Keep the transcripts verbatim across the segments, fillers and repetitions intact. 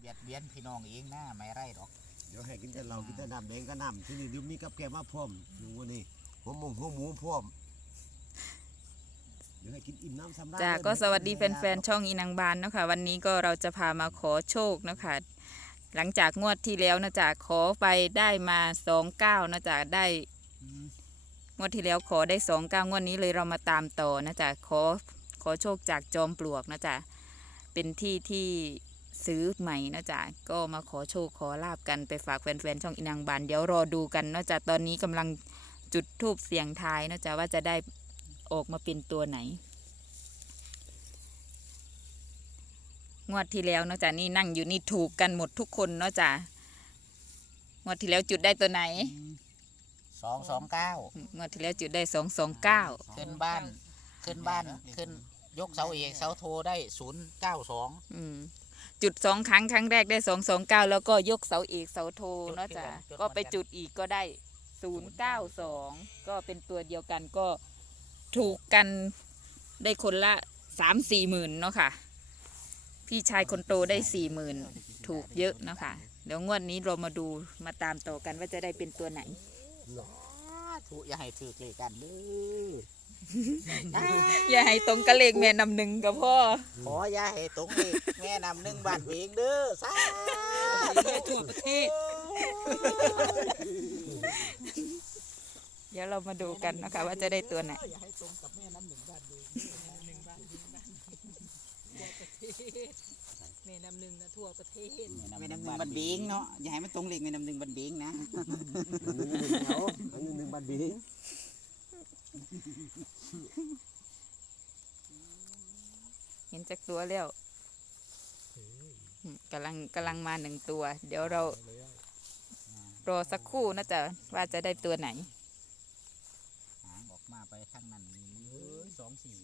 บียดเบียนพี่น้องเองนะไม่ไรหรอกเดี๋ยวให้กินแต่เรากินแต่น้ำแดงก็น้ำที่นี่ดูมีกับแกมาพร้อมดูวันนี้หัวหมูหัวหมูพร้อมเดี๋ยวให้กินอิ่มน้ำสำราญจ้าก็สวัสดีแฟนๆช่องอีนางบานเนาะค่ะวันนี้ก็เราจะพามาขอโชคเนาะค่ะหลังจากงวดที่แล้วนะจ๊ะขอไปได้มาสองเก้านะจ๊ะได้งวดที่แล้วขอได้สองเก้างวดนี้เลยเรามาตามต่อนะจ๊ะขอขอโชคจากจอมปลวกนะจ๊ะเป็นที่ที่ซื้อใหม่นะจ๊ะก็มาขอโชคขอลาบกันไปฝากแฟนๆช่องอีนางบานเดี๋ยวรอดูกันนะจ๊ะตอนนี้กำลังจุดธูปเสียงทายนะจ๊ะว่าจะได้ออกมาเป็นตัวไหนงวดที่แล้วนะจ๊ะนี่นั่งอยู่นี่ถูกกันหมดทุกคนเนาะจ๊ะงวดที่แล้วจุดได้ตัวไหนสองสองเก้างวดที่แล้วจุดได้สองสองเก้าขึ้นบ้านขึ้นบ้านขึ้นยกเสาเอกเสาโทได้ศูนย์เก้าสองจุดสองครั้งครั้งแรกได้สองสองเก้าแล้วก็ยกเสาเอกเสาโทเนาะจ๊ะก็ไปจุดอีกก็ได้ศูนย์เก้าสองก็เป็นตัวเดียวกันก็ถูกกันได้คนละสามสี่หมื่นเนาะค่ะพี่ชายคนโตได้สี่หมื่นถูกเยอะเนาะค่ะเดี๋ยวงวดนี้เรามาดูมาตามต่อกันว่าจะได้เป็นตัวไหนถูกอย่าให้ถือเลยกันเด้ออย่าให้ตรงกระเลขแม่นำหนึ่งกับพ่อขออย่าให้ตรงเลยแม่นำหนึ่งบาทเองเด้อสาธุทั่วประเทศเดี๋ยวเรามาดูกันนะคะว่าจะได้ตัวไหนอย่าให้ตรงกับแม่น้ำหนึ่งบาทเองหนึ่งบาทหนึ่งบาทแม่น้ำหนึ่งนะทั่วประเทศแม่น้ำหนึ่งบันเบงเนาะอย่าให้มันตรงเลขแม่น้ำหนึ่งบันเบงนะเอาหนึ่งหนึ่งบันเบงเห็นจากตัวแล้วกำลังกำลังมาหนึ่งตัวเดี๋ยวเรารอสักครู่นะจ๊ะว่าจะได้ตัวไหนหางออกมาไปข้างนั้นสองสี่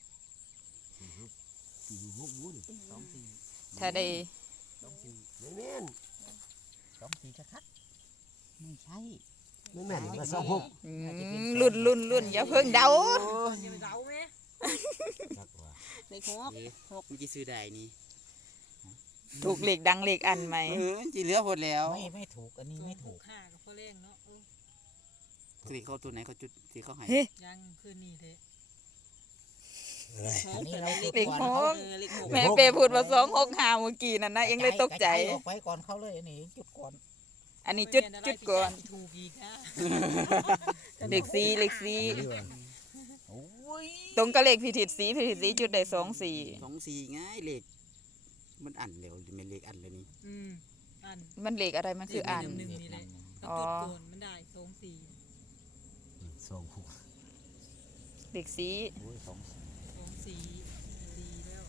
สี่หกบุญสองสี่ถ้าได้สองสี่แม่นสองสี่ชัดไม่ใช่ไม่แม่นก็สองหกลุ่นลุ่นลุ่นอย่าเพิ่งเดาอย่าไปเดาไหมเลขหกหกมันจะซื้อได้นี่ถูกเหล็กดังเหล็กอันไหมเออจีเหลือหมดแล้วไม่ไม่ถูกอันนี้ไม่ถูกห้ากับพ่อเล่งเนาะคือเขาตัวไหนเขาจุดที่เขาหายยังคืนนี้เลยเล็กหกแม่เปย์พูดว่าสองหกห้าเมื่อกี้นั่นนะเองเลยตกใจออกไปก่อนเขาเลยอันนี้จุดก่อนอันนี้จุดจุดก่อนถูกอีกนะเล็กสีเล็กสีตรงกับเลขพิถิตสีพิถิตสีจุดได้สองสี่สองสี่ง่ายเลขมันอันเร็วเป็นเลขอันเลยนี่มันเลขอะไรมันคืออันอ๋อมันได้สองสี่สองหกเล็กสีสองสี่ดีแล้ว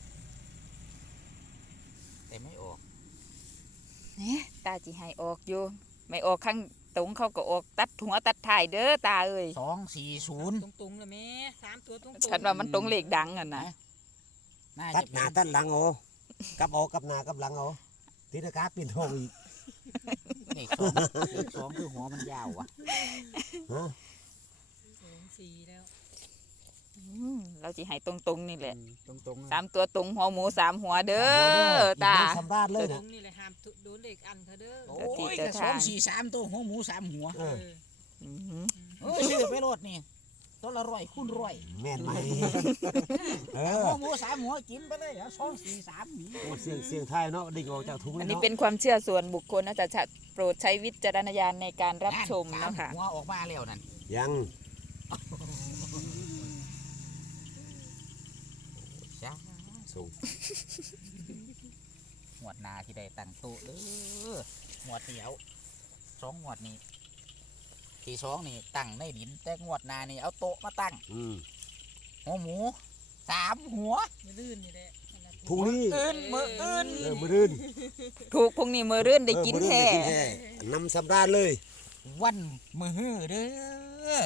แต่ไม่ออกเนี่ยตาจีให้ออกอยู่ไม่ออกข้างตรงเขาก็ออกตัดหัวตัดถ่ายเด้อตาเอ้ยสองสี่ศูนย์ตรงๆเลยแม่สามตัวตรงๆฉันว่ามันตรงเลขดังอ่ะนะตัดหน้าตัดหลังโอ้กับโอกับหน้ากับหลังโอ้ทีนากาเปลี่ยนทองอีกเลขสองเลขสองคือหัวมันยาวอ่ะสองสี่แล้วเราจีให้ตรงๆนี่แหละตรงๆสามตัวตรงหัวหมูสามหัวเด้อตาสำราญเลยนะตรงนี่เลยห้ามโดนเลขอันเขาเด้อโอ้ยสองสี่สามตัวหัวหมูสามหัวเออชื่อไปโลดนี่ตัวละร้อยคูณร้อยแม่นไหมหัวหมูสามหัวกินไปเลยสองสี่สามโอ้เสียงเสียงไทยเนาะดิ่งออกจากถุงอันนี้เป็นความเชื่อส่วนบุคคลนะจ๊ะโปรดใช้วิจารณญาณในการรับชมนะคะหัวออกมาแล้วนั่นยังสูงหมวดนาที่ได้ตั้งโต๊ะเด้อหมวดเดียวสองหมวดนี้ที่สองนี่ตั้งในดินแต่หมวดนานี่เอาโต๊ะมาตั้งหัวหมูสามหัวมือลื่นนี่แหละพรุ่งนี้อื่นมืออื่นเออมือรื่นถูกพรุ่งนี้มือรื่นได้กินแท้นำสำราญเลยวันมือเด้อ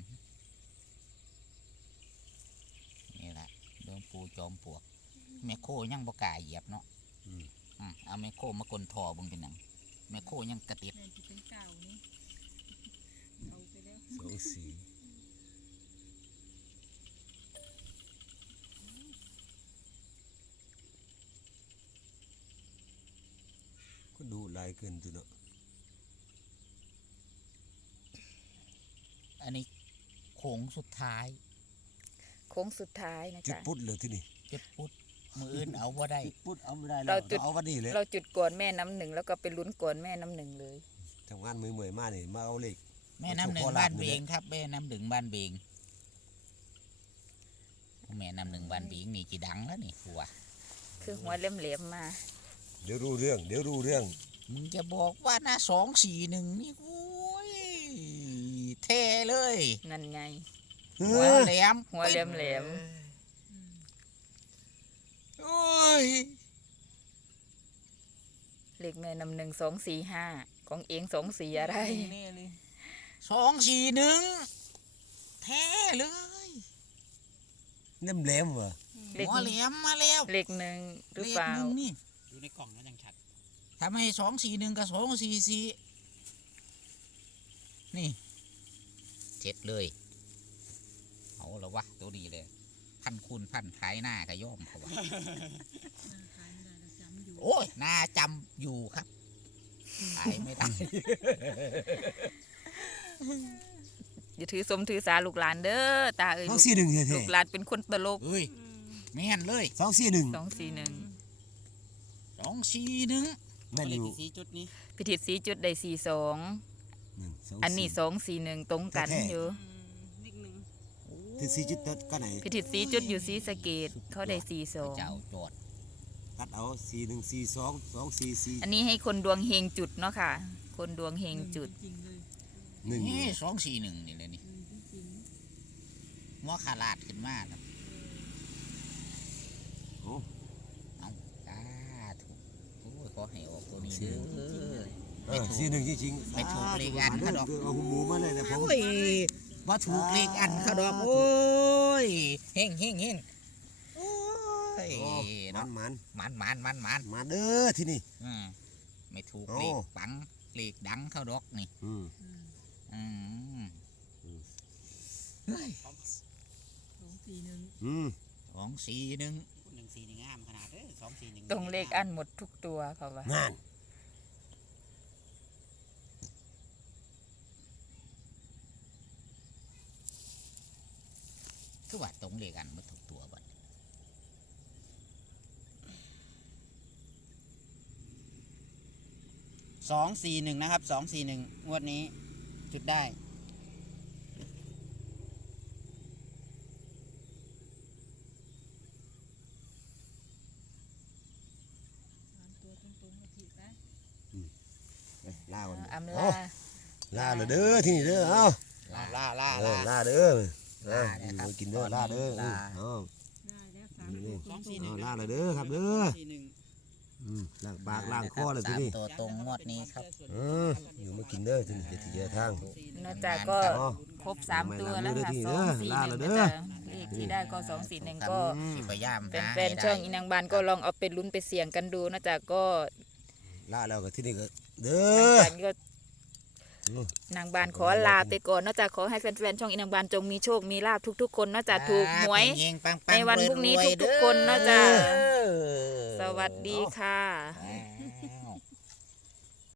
นี่แหละเดิมปูจอมปลวกแม่โคยังบกล้าเหยียบเนาะเอาแม่โคมากลนทอบึงเป็นหนังแม่โคยังกระติดสองสี่หลายเกินตัวเนาะอันนี้โค้งสุดท้ายโค้งสุดท้ายนะจุดจ๊ะปุ๊ดเลยที่นี่จุดพุดมืออื่นเอาบ่ได้จุดปุ๊ดเอาไม่ได้เราจุดเอาวันนี้เลยเราจุดก่อนแม่น้ำหนึ่งแล้วก็ไปลุ้นก่อนแม่น้ำหนึ่งเลยทำงานมือเหมื่อยมากนี่มาเอาเลขแม่น้ำหนึ่งบ้านเบงครับแม่น้ำหนึ่งบ้านเบงแม่น้ำหนึ่งบ้านเบงนี่กี่ดังแล้วนี่หัวคือหัวเหลี่ยมๆมาเดี๋ยวรู้เรื่องเดี๋ยวรู้เรื่องมึงจะบอกว่าหน้าสองสี่หนึ่งนี่โอ้ยเท่เลยนั่นไงหัวแหลมหัวแหลมโอ้ยเลขแม่น้ำหนึ่งสองสี่ห้าของเองสองสี่อะไรสองสี่หนึ่งแท้เลยน้ำแหลมวะเลขหัวแหลมมาแล้วเลขหนึ่งหรือเลเปขล่าหนึ่งนี่ดูในกล่องนั้นยังชัดทำให้สองสี่หนึ่งกับสองสี่สี่นี่เจ็ดเลยเอาละวะตัวดีเลย พันคูณพันขายหน้าก็ย่อมเขาว่าขายไม่ได้เราจำอยู่โอ้ยหน้าจำอยู่ครับขายไม่ได้อย่าถือสมถือสาลูกหลานเด้อตาเอ้ยสอลูงกสี่หนึ่งแท้ลูกหลานเป็นคนตลกเอ้ยแม่นเลยสองสี่หนึ่งสองสี่หนึ่งสองสี่หนึ่งแม่นเลอขยู่ที่สีจุดนี้พิธีสีจุดได้สี่สองหนึ่งสองอันนี้สองสี่หนึ่งตรงกันแท้ๆอยู่นิดหนึ่งที่สี่จุดตัดก็ไหนพิธีสีจุดอยู่สีสะเกตเขาได้สี่สองเจ้าโจทย์ตัดเอาสี่หนึ่งสี่สองสองสี่สี่อันนี้ให้คนดวงเฮงจุดเนาะค่ะ คนดวงเฮงจุดจริงๆเลยหนึ่งนี่สองสี่หนึ่งนี่เลยนี่หนึ่งจริงหัวขาลาดขึ้นมาครับโอ้เอาจ้าถูกโอ้ยขอให้ออกตัวนี้เด้อเออสี่หนึ่งจริงๆไม่ถูกเลขอันสาธุเขาดอกเอาหูหมูมาเลยนะผมโอ้ยว่าถูกเลขอันเขาดอกโอ้ยเฮงเฮงเฮงโอ้ยโอ้มัเนาะนมันมันมันมันมันมาเด้อที่นี่อืมไม่ถูกโอ้เลขปังเลขดังเขาดอกนี่อืมๆอืมอืมเฮ้ยสองสี่หนึ่งอืมสองสี่หนึ่งหนึ่งสี่หนึ่งงามขนาดเด้อสองสี่หนึ่งตรงเลขอันหมดทุกตัวเขาว่านั่นคือว่าตรงเลขอันมาถูกตัวบัดสองสี่หนึ่งนะครับสองสี่หนึ่งงวดนี้จุดได้สามตัวตรงๆมาจีบนะลาก่อนอำเอาลาลาเลยเด้อที่นี่เด้อเอาลาล่าล่าเอล่าอลาเด้อเออลาเนี่ยครับมากินเด้อลาเด้อลาเอาได้แล้วสามนี่ตัวสองตรสี่งหนึ่งเอาลาเลยเด้อครับเด้อสี่หนึ่งอืมล้างปากล้างคอเลยที่สามนี่ตัวตรงงวดนี้ครับเอออยู่มากินเด้อที่นี่จะที่เดียวทางนอกจากก็อ๋อครบสามตัวแล้วค่ะไม่สลาองเด้อสี่ลาหนึ่งเด้นะอจ๊ะเลขที่ได้ก็สองสี่หนึ่งก็สิพยายามหาแฟนๆช่องอินังบานก็ลองเอาไปลุ้นไปเสี่ยงกันดูนะจ๊ะก็ลาแล้วก็ที่นี่ก็เด้หลัองจากนี้ก็นางบานขอลาไปก่อนนอกจากขอให้แฟนๆช่องอินังบานจงมีโชคมีลาภทุกๆคนนอกจากถูกหวยเฮงๆปังๆในวันพรุ่งนี้รวยๆทุกๆคนนะจ๊ะเด้อสวัสดีค่ะอ่า